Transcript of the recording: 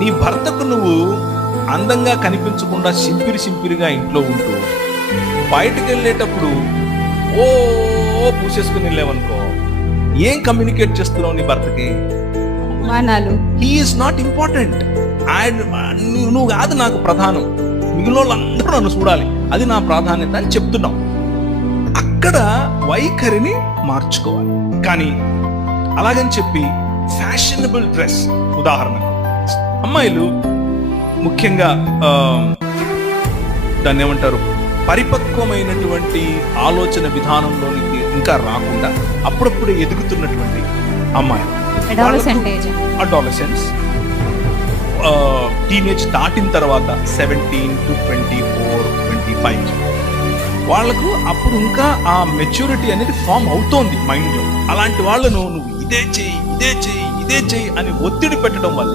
నీ భర్తకు నువ్వు అందంగా కనిపించకుండా సింపిరిగా ఇంట్లో ఉంటూ బయటకు వెళ్ళేటప్పుడు ఓ పూసేసుకుని వెళ్ళావనుకో, ఏం కమ్యూనికేట్ చేస్తున్నావు నీ భర్తకి? He is not important. నువ్వు కాదు నాకు ప్రధానం, మిగిలిన వాళ్ళందరూ నన్ను చూడాలి, అది నా ప్రాధాన్యత అని చెప్తున్నావు. అక్కడ వైఖరిని మార్చుకోవాలి. కానీ అలాగని చెప్పి ఫ్యాషనబుల్ డ్రెస్, ఉదాహరణకు అమ్మాయిలు ముఖ్యంగా దాన్ని ఏమంటారు, పరిపక్వమైనటువంటి ఆలోచన విధానంలోనికి ఇంకా రాకుండా అప్పుడప్పుడు ఎదుగుతున్నటువంటి అమ్మాయిలు, అడాలసెన్స్, టీనేజ్ దాటిన తర్వాత 17 to 24, 25 వాళ్ళకు అప్పుడు ఇంకా ఆ మెచ్యూరిటీ అనేది ఫామ్ అవుతోంది మైండ్లో. అలాంటి వాళ్ళను నువ్వు ఇదే చెయ్యి అని ఒత్తిడి పెట్టడం వల్ల